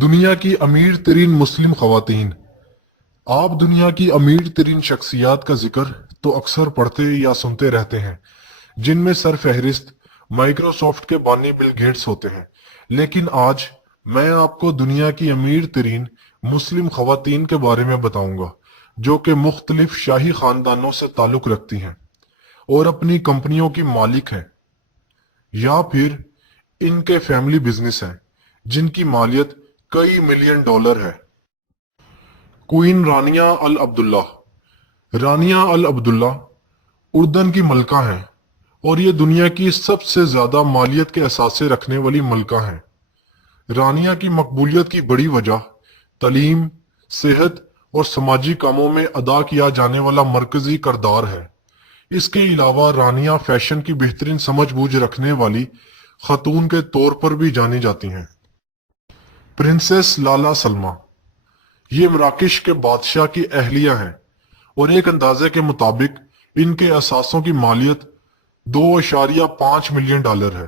دنیا کی امیر ترین مسلم خواتین۔ آپ دنیا کی امیر ترین شخصیات کا ذکر تو اکثر پڑھتے یا سنتے رہتے ہیں، جن میں سر فہرست مائکروسافٹ کے بانی بل گیٹس ہوتے ہیں، لیکن آج میں آپ کو دنیا کی امیر ترین مسلم خواتین کے بارے میں بتاؤں گا، جو کہ مختلف شاہی خاندانوں سے تعلق رکھتی ہیں اور اپنی کمپنیوں کی مالک ہیں، یا پھر ان کے فیملی بزنس ہیں جن کی مالیت کئی ملین ڈالر ہے۔ کوئین رانیہ العبداللہ۔ رانیہ العبداللہ اردن کی ملکہ ہیں اور یہ دنیا کی سب سے زیادہ مالیت کے اثاثے رکھنے والی ملکہ ہیں۔ رانیہ کی مقبولیت کی بڑی وجہ تعلیم، صحت اور سماجی کاموں میں ادا کیا جانے والا مرکزی کردار ہے۔ اس کے علاوہ رانیہ فیشن کی بہترین سمجھ بوجھ رکھنے والی خاتون کے طور پر بھی جانی جاتی ہیں۔ پرنسس لالا سلمہ۔ یہ مراکش کے بادشاہ کی اہلیہ ہیں اور ایک اندازے کے مطابق ان کے اثاثوں کی مالیت 2.5 ملین ڈالر ہے۔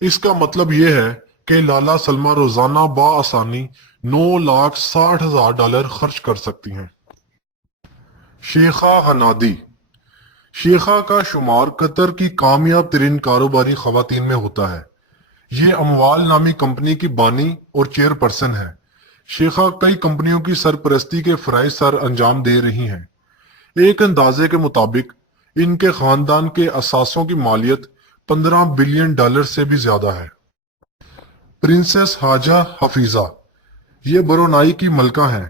اس کا مطلب یہ ہے کہ لالا سلمہ روزانہ بآسانی 9,60,000 ڈالر خرچ کر سکتی ہیں۔ شیخہ ہنادی۔ شیخہ کا شمار قطر کی کامیاب ترین کاروباری خواتین میں ہوتا ہے۔ یہ اموال نامی کمپنی کی بانی اور چیئر پرسن ہے۔ شیخہ کئی کمپنیوں کی سرپرستی کے فرائض سر انجام دے رہی ہیں۔ ایک اندازے کے مطابق ان کے خاندان کے اثاثوں کی مالیت 15 بلین ڈالر سے بھی زیادہ ہے۔ پرنسس حاجہ حفیظہ۔ یہ برونائی کی ملکہ ہیں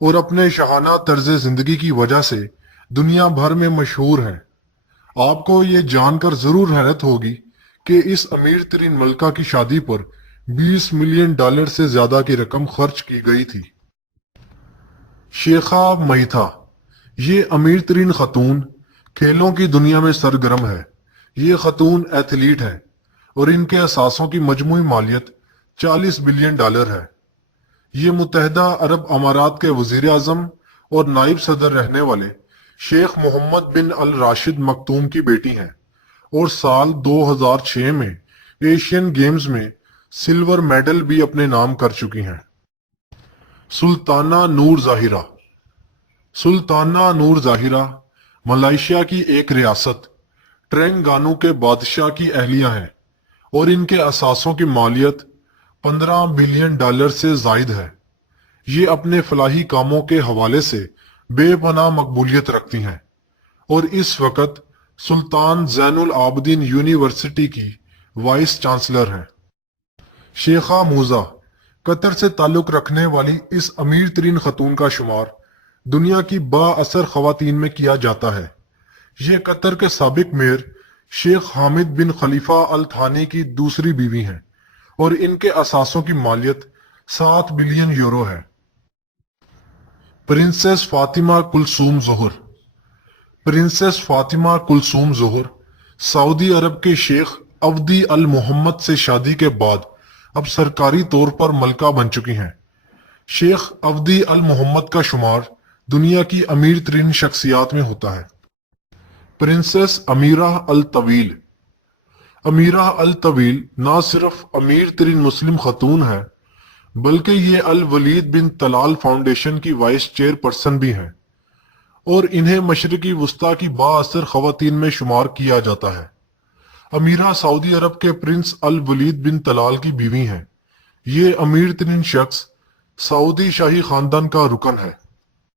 اور اپنے شاہانہ طرز زندگی کی وجہ سے دنیا بھر میں مشہور ہیں۔ آپ کو یہ جان کر ضرور حیرت ہوگی کہ اس امیر ترین ملکہ کی شادی پر 20 ملین ڈالر سے زیادہ کی رقم خرچ کی گئی تھی۔ شیخہ میتھا۔ یہ امیر ترین خاتون کھیلوں کی دنیا میں سرگرم ہے۔ یہ خاتون ایتھلیٹ ہے اور ان کے اثاثوں کی مجموعی مالیت 40 بلین ڈالر ہے۔ یہ متحدہ عرب امارات کے وزیر اعظم اور نائب صدر رہنے والے شیخ محمد بن الراشد مکتوم کی بیٹی ہیں اور سال 2006 میں ایشین گیمز میں سلور میڈل بھی اپنے نام کر چکی ہیں۔ سلطانہ نور ظاہرہ۔ سلطانہ نور ظاہرہ ملائیشیا کی ایک ریاست ٹرینگانو کے بادشاہ کی اہلیہ ہیں اور ان کے اثاثوں کی مالیت 15 بلین ڈالر سے زائد ہے۔ یہ اپنے فلاحی کاموں کے حوالے سے بے پناہ مقبولیت رکھتی ہیں اور اس وقت سلطان زین العابدین یونیورسٹی کی وائس چانسلر ہیں۔ شیخہ موزہ۔ قطر سے تعلق رکھنے والی اس امیر ترین خاتون کا شمار دنیا کی با اثر خواتین میں کیا جاتا ہے۔ یہ قطر کے سابق میئر شیخ حامد بن خلیفہ ال تھانی کی دوسری بیوی ہیں اور ان کے اثاثوں کی مالیت 7 بلین یورو ہے۔ پرنسس فاطمہ کلثوم ظہر۔ پرنسس فاطمہ کلثوم ظہر سعودی عرب کے شیخ افدی المحمد سے شادی کے بعد اب سرکاری طور پر ملکہ بن چکی ہیں۔ شیخ افدی المحمد کا شمار دنیا کی امیر ترین شخصیات میں ہوتا ہے۔ پرنسس امیرہ الطویل۔ امیرہ الطویل نہ صرف امیر ترین مسلم خاتون ہے بلکہ یہ الولید بن طلال فاؤنڈیشن کی وائس چیئر پرسن بھی ہیں اور انہیں مشرقی وسطی کی با اثر خواتین میں شمار کیا جاتا ہے۔ امیرہ سعودی عرب کے پرنس الولید بن طلال کی بیوی ہیں۔ یہ امیر ترین شخص سعودی شاہی خاندان کا رکن ہے۔